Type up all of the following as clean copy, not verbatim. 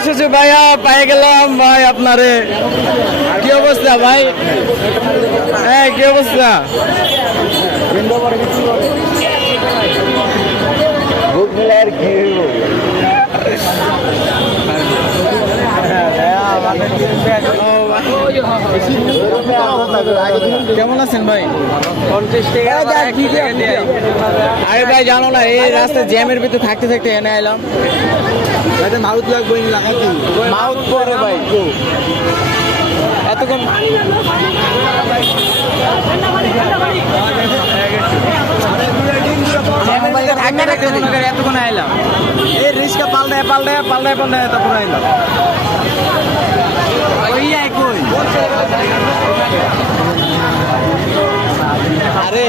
অবশেষে ভাইয়া পেয়ে গেলাম ভাই আপনারে। কি অবস্থা ভাই? হ্যাঁ, কি অবস্থা? কেমন আছেন ভাই? 50 টাকা। আরে ভাই জানো না, এই রাস্তায় জ্যামের ভিতরে থাকতে থাকতে এনে এলাম। মাউথ লাগবে মাউথ পরে ভাই এতক্ষণ এতক্ষণ আইলাম। এই রিক্সা পাল্টায় পাল্টায় পাল্টায় পাল্টায় তারপর আইলাম। আরে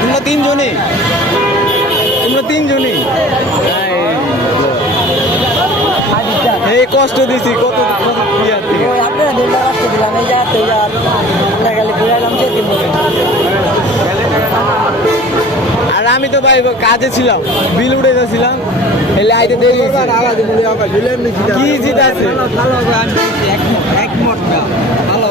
তোমরা তিনজনই এই কষ্ট দিছি কত আর আমি তো ভাই কাজে ছিলাম, বিল উঠে যাচ্ছিলাম, এলে আইতে দেরি কি জিত আছে ভালো